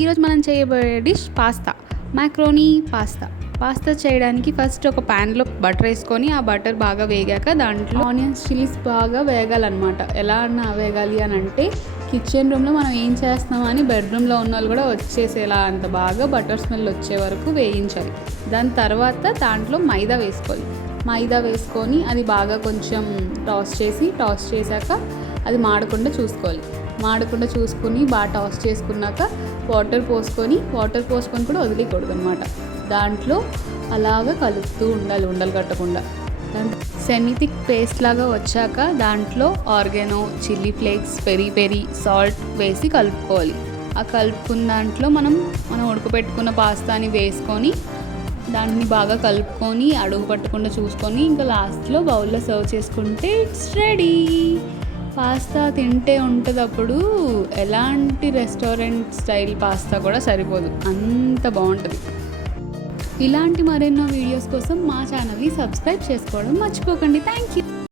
ఈరోజు మనం చేయబోయే డిష్ పాస్తా, మ్యాక్రోనీ పాస్తా చేయడానికి ఫస్ట్ ఒక ప్యాన్లో బటర్ వేసుకొని ఆ బటర్ బాగా వేగాక దాంట్లో ఆనియన్స్ చిల్లీస్ బాగా వేగాలన్నమాట. ఎలా అన్నా వేగాలి అని అంటే కిచెన్ రూమ్లో మనం ఏం చేస్తున్నామని బెడ్రూమ్లో ఉన్న వాళ్ళు కూడా వచ్చేసేలా అంత బాగా బటర్ స్మెల్ వచ్చే వరకు వేయించాలి. దాని తర్వాత దాంట్లో మైదా వేసుకొని అది బాగా కొంచెం టాస్ చేశాక అది మాడకుండా చూసుకొని బాగా టాస్ చేసుకున్నాక వాటర్ పోసుకొని కూడా వదిలేయకూడదు అనమాట. దాంట్లో అలాగా కలుపుతూ ఉండాలి ఉండలు కట్టకుండా. సెమీ థిక్ పేస్ట్ లాగా వచ్చాక దాంట్లో organo, chilli flakes, peri salt వేసి కలుపుకోవాలి. ఆ కలుపుకున్న దాంట్లో మనం ఉడకపెట్టుకున్న పాస్తాని వేసుకొని దాన్ని బాగా కలుపుకొని అడుగు పట్టకుండా చూసుకొని ఇంకా లాస్ట్లో బౌల్లో సర్వ్ చేసుకుంటే ఇట్స్ రెడీ. పాస్తా తింటే ఉంటుంది అప్పుడు ఎలాంటి రెస్టారెంట్ స్టైల్ పాస్తా కూడా సరిపోదు, అంత బాగుంటుంది. ఇలాంటి మరెన్నో వీడియోస్ కోసం మా ఛానల్ని సబ్స్క్రైబ్ చేసుకోవడం మర్చిపోకండి. Thank you.